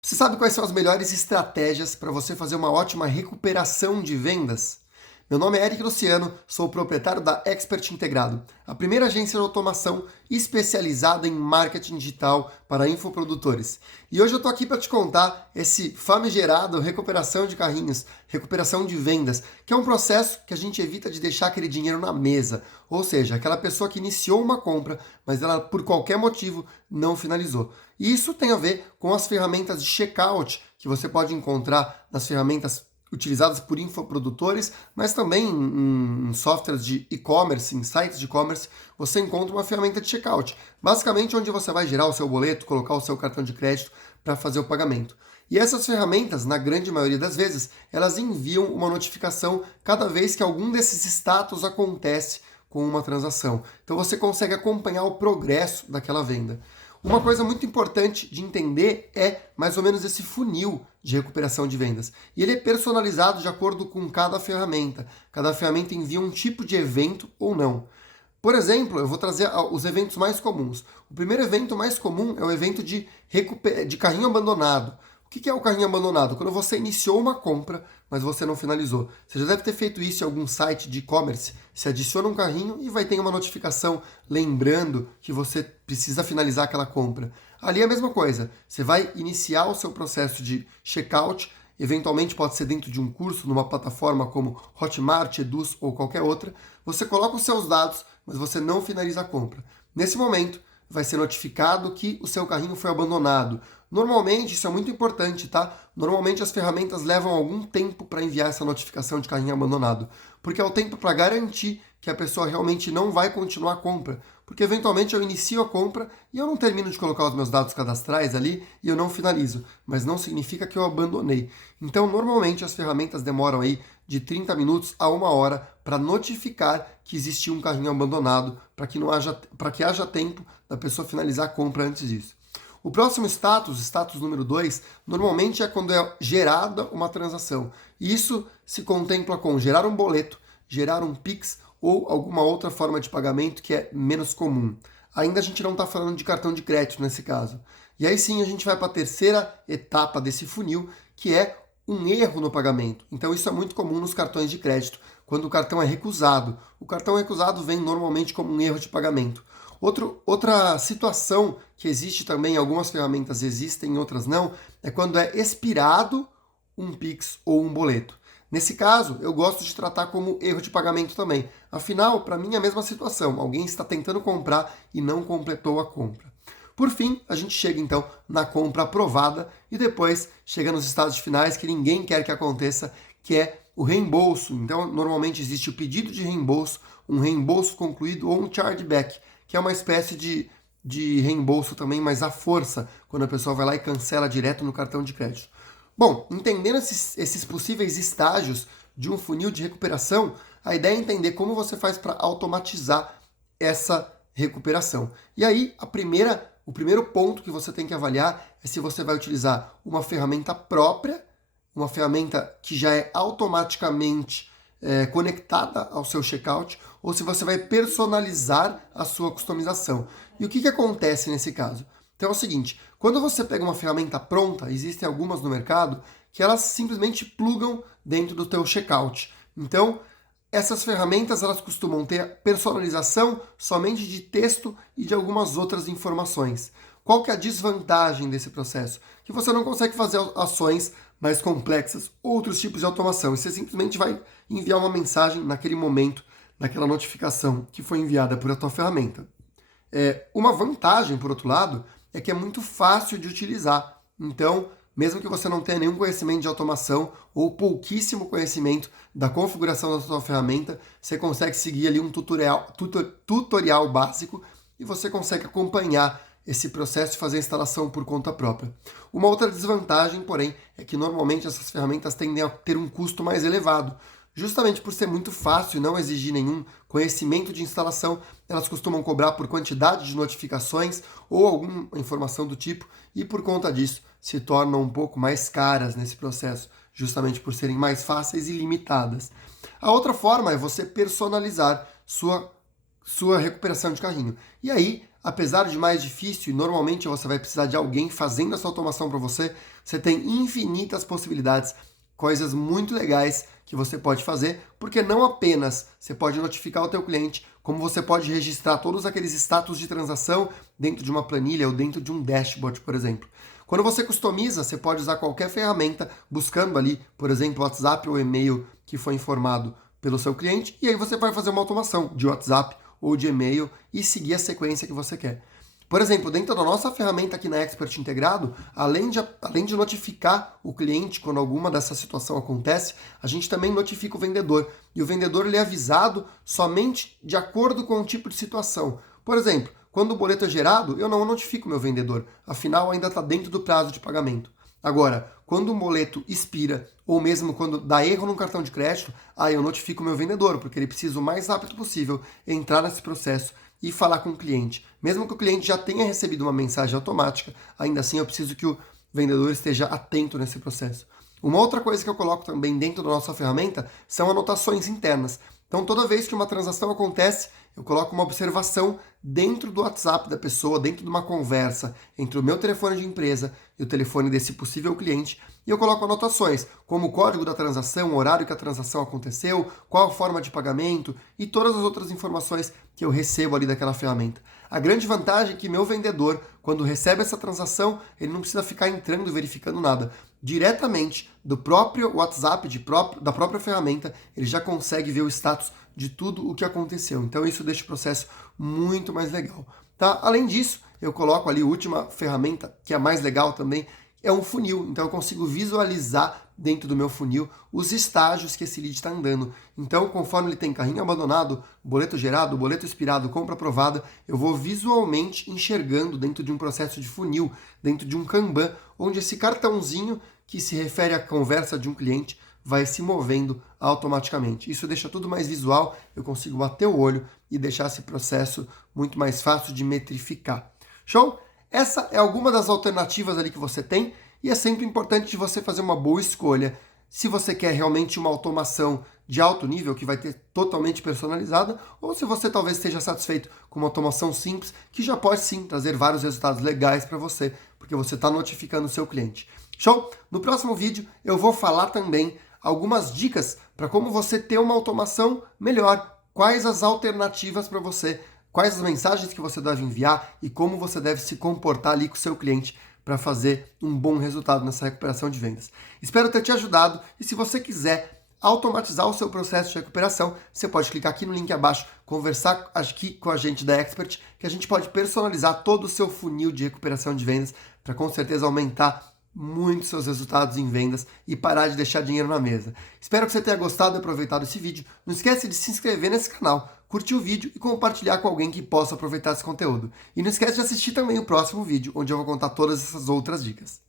Você sabe quais são as melhores estratégias para você fazer uma ótima recuperação de vendas? Meu nome é Eric Luciano, sou o proprietário da Expert Integrado, a primeira agência de automação especializada em marketing digital para infoprodutores. E hoje eu estou aqui para te contar esse famigerado recuperação de carrinhos, recuperação de vendas, que é um processo que a gente evita de deixar aquele dinheiro na mesa, ou seja, aquela pessoa que iniciou uma compra, mas ela por qualquer motivo não finalizou. E isso tem a ver com as ferramentas de checkout que você pode encontrar nas ferramentas utilizadas por infoprodutores, mas também em softwares de e-commerce, em sites de e-commerce, você encontra uma ferramenta de checkout. Basicamente, onde você vai gerar o seu boleto, colocar o seu cartão de crédito para fazer o pagamento. E essas ferramentas, na grande maioria das vezes, elas enviam uma notificação cada vez que algum desses status acontece com uma transação. Então você consegue acompanhar o progresso daquela venda. Uma coisa muito importante de entender é mais ou menos esse funil de recuperação de vendas. E ele é personalizado de acordo com cada ferramenta. Cada ferramenta envia um tipo de evento ou não. Por exemplo, eu vou trazer os eventos mais comuns. O primeiro evento mais comum é o evento de carrinho abandonado. O que é o carrinho abandonado? Quando você iniciou uma compra, mas você não finalizou. Você já deve ter feito isso em algum site de e-commerce. Você adiciona um carrinho e vai ter uma notificação lembrando que você precisa finalizar aquela compra. Ali é a mesma coisa. Você vai iniciar o seu processo de checkout. Eventualmente pode ser dentro de um curso, numa plataforma como Hotmart, Eduz ou qualquer outra. Você coloca os seus dados, mas você não finaliza a compra. Nesse momento, vai ser notificado que o seu carrinho foi abandonado. Normalmente, isso é muito importante, tá? Normalmente as ferramentas levam algum tempo para enviar essa notificação de carrinho abandonado, porque é o tempo para garantir que a pessoa realmente não vai continuar a compra, porque eventualmente eu inicio a compra e eu não termino de colocar os meus dados cadastrais ali e eu não finalizo, mas não significa que eu abandonei. Então, normalmente as ferramentas demoram aí de 30 minutos a 1 hora para notificar que existiu um carrinho abandonado, para que haja tempo da pessoa finalizar a compra antes disso. O próximo status número 2, normalmente é quando é gerada uma transação. E isso se contempla com gerar um boleto, gerar um Pix ou alguma outra forma de pagamento que é menos comum. Ainda a gente não está falando de cartão de crédito nesse caso. E aí sim a gente vai para a terceira etapa desse funil, que é um erro no pagamento. Então isso é muito comum nos cartões de crédito, quando o cartão é recusado. O cartão recusado vem normalmente como um erro de pagamento. Outra situação que existe também, algumas ferramentas existem, outras não, é quando é expirado um Pix ou um boleto. Nesse caso, eu gosto de tratar como erro de pagamento também. Afinal, para mim é a mesma situação. Alguém está tentando comprar e não completou a compra. Por fim, a gente chega então na compra aprovada e depois chega nos estágios finais que ninguém quer que aconteça, que é o reembolso. Então, normalmente existe o pedido de reembolso, um reembolso concluído ou um chargeback, que é uma espécie de reembolso também, mas à força, quando a pessoa vai lá e cancela direto no cartão de crédito. Bom, entendendo esses possíveis estágios de um funil de recuperação, a ideia é entender como você faz para automatizar essa recuperação. E aí, o primeiro ponto que você tem que avaliar é se você vai utilizar uma ferramenta própria, uma ferramenta que já é automaticamente conectada ao seu checkout, ou se você vai personalizar a sua customização. E o que acontece nesse caso? Então é o seguinte, quando você pega uma ferramenta pronta, existem algumas no mercado que elas simplesmente plugam dentro do teu checkout. Então, essas ferramentas elas costumam ter personalização somente de texto e de algumas outras informações. Qual que é a desvantagem desse processo? Que você não consegue fazer ações mais complexas, outros tipos de automação. E você simplesmente vai enviar uma mensagem naquele momento, naquela notificação que foi enviada por a tua ferramenta. Uma vantagem, por outro lado, é que é muito fácil de utilizar. Então, mesmo que você não tenha nenhum conhecimento de automação ou pouquíssimo conhecimento da configuração da sua ferramenta, você consegue seguir ali um tutorial básico e você consegue acompanhar esse processo de fazer a instalação por conta própria. Uma outra desvantagem, porém, é que normalmente essas ferramentas tendem a ter um custo mais elevado. Justamente por ser muito fácil e não exigir nenhum conhecimento de instalação, elas costumam cobrar por quantidade de notificações ou alguma informação do tipo e por conta disso se tornam um pouco mais caras nesse processo, justamente por serem mais fáceis e limitadas. A outra forma é você personalizar sua recuperação de carrinho. E aí apesar de mais difícil, e normalmente você vai precisar de alguém fazendo essa automação para você, você tem infinitas possibilidades, coisas muito legais que você pode fazer, porque não apenas você pode notificar o teu cliente, como você pode registrar todos aqueles status de transação dentro de uma planilha ou dentro de um dashboard, por exemplo. Quando você customiza, você pode usar qualquer ferramenta, buscando ali, por exemplo, o WhatsApp ou e-mail que foi informado pelo seu cliente, e aí você vai fazer uma automação de WhatsApp ou de e-mail e seguir a sequência que você quer. Por exemplo, dentro da nossa ferramenta aqui na Expert Integrado, além de notificar o cliente quando alguma dessa situação acontece, a gente também notifica o vendedor. E o vendedor ele é avisado somente de acordo com o tipo de situação. Por exemplo, quando o boleto é gerado, eu não notifico o meu vendedor, afinal ainda está dentro do prazo de pagamento. Agora, quando um boleto expira, ou mesmo quando dá erro no cartão de crédito, aí eu notifico o meu vendedor, porque ele precisa o mais rápido possível entrar nesse processo e falar com o cliente. Mesmo que o cliente já tenha recebido uma mensagem automática, ainda assim eu preciso que o vendedor esteja atento nesse processo. Uma outra coisa que eu coloco também dentro da nossa ferramenta são anotações internas. Então, toda vez que uma transação acontece, eu coloco uma observação dentro do WhatsApp da pessoa, dentro de uma conversa entre o meu telefone de empresa e o telefone desse possível cliente, e eu coloco anotações, como o código da transação, o horário que a transação aconteceu, qual a forma de pagamento e todas as outras informações que eu recebo ali daquela ferramenta. A grande vantagem é que meu vendedor, quando recebe essa transação, ele não precisa ficar entrando e verificando nada. Diretamente do próprio WhatsApp, da própria ferramenta, ele já consegue ver o status de tudo o que aconteceu. Então isso deixa o processo muito mais legal. Tá? Além disso, eu coloco ali a última ferramenta, que é a mais legal também, é um funil. Então eu consigo visualizar dentro do meu funil os estágios que esse lead está andando. Então, conforme ele tem carrinho abandonado, boleto gerado, boleto expirado, compra aprovada, eu vou visualmente enxergando dentro de um processo de funil, dentro de um Kanban, onde esse cartãozinho que se refere à conversa de um cliente vai se movendo automaticamente. Isso deixa tudo mais visual, eu consigo bater o olho e deixar esse processo muito mais fácil de metrificar. Show? Essa é alguma das alternativas ali que você tem e é sempre importante você fazer uma boa escolha. Se você quer realmente uma automação de alto nível, que vai ter totalmente personalizada, ou se você talvez esteja satisfeito com uma automação simples, que já pode sim trazer vários resultados legais para você, porque você está notificando o seu cliente. Show? No próximo vídeo eu vou falar também algumas dicas para como você ter uma automação melhor, quais as alternativas para você, quais as mensagens que você deve enviar e como você deve se comportar ali com o seu cliente para fazer um bom resultado nessa recuperação de vendas. Espero ter te ajudado e se você quiser automatizar o seu processo de recuperação, você pode clicar aqui no link abaixo, conversar aqui com a gente da Expert, que a gente pode personalizar todo o seu funil de recuperação de vendas para com certeza aumentar muito seus resultados em vendas e parar de deixar dinheiro na mesa. Espero que você tenha gostado e aproveitado esse vídeo. Não esquece de se inscrever nesse canal, curtir o vídeo e compartilhar com alguém que possa aproveitar esse conteúdo. E não esquece de assistir também o próximo vídeo, onde eu vou contar todas essas outras dicas.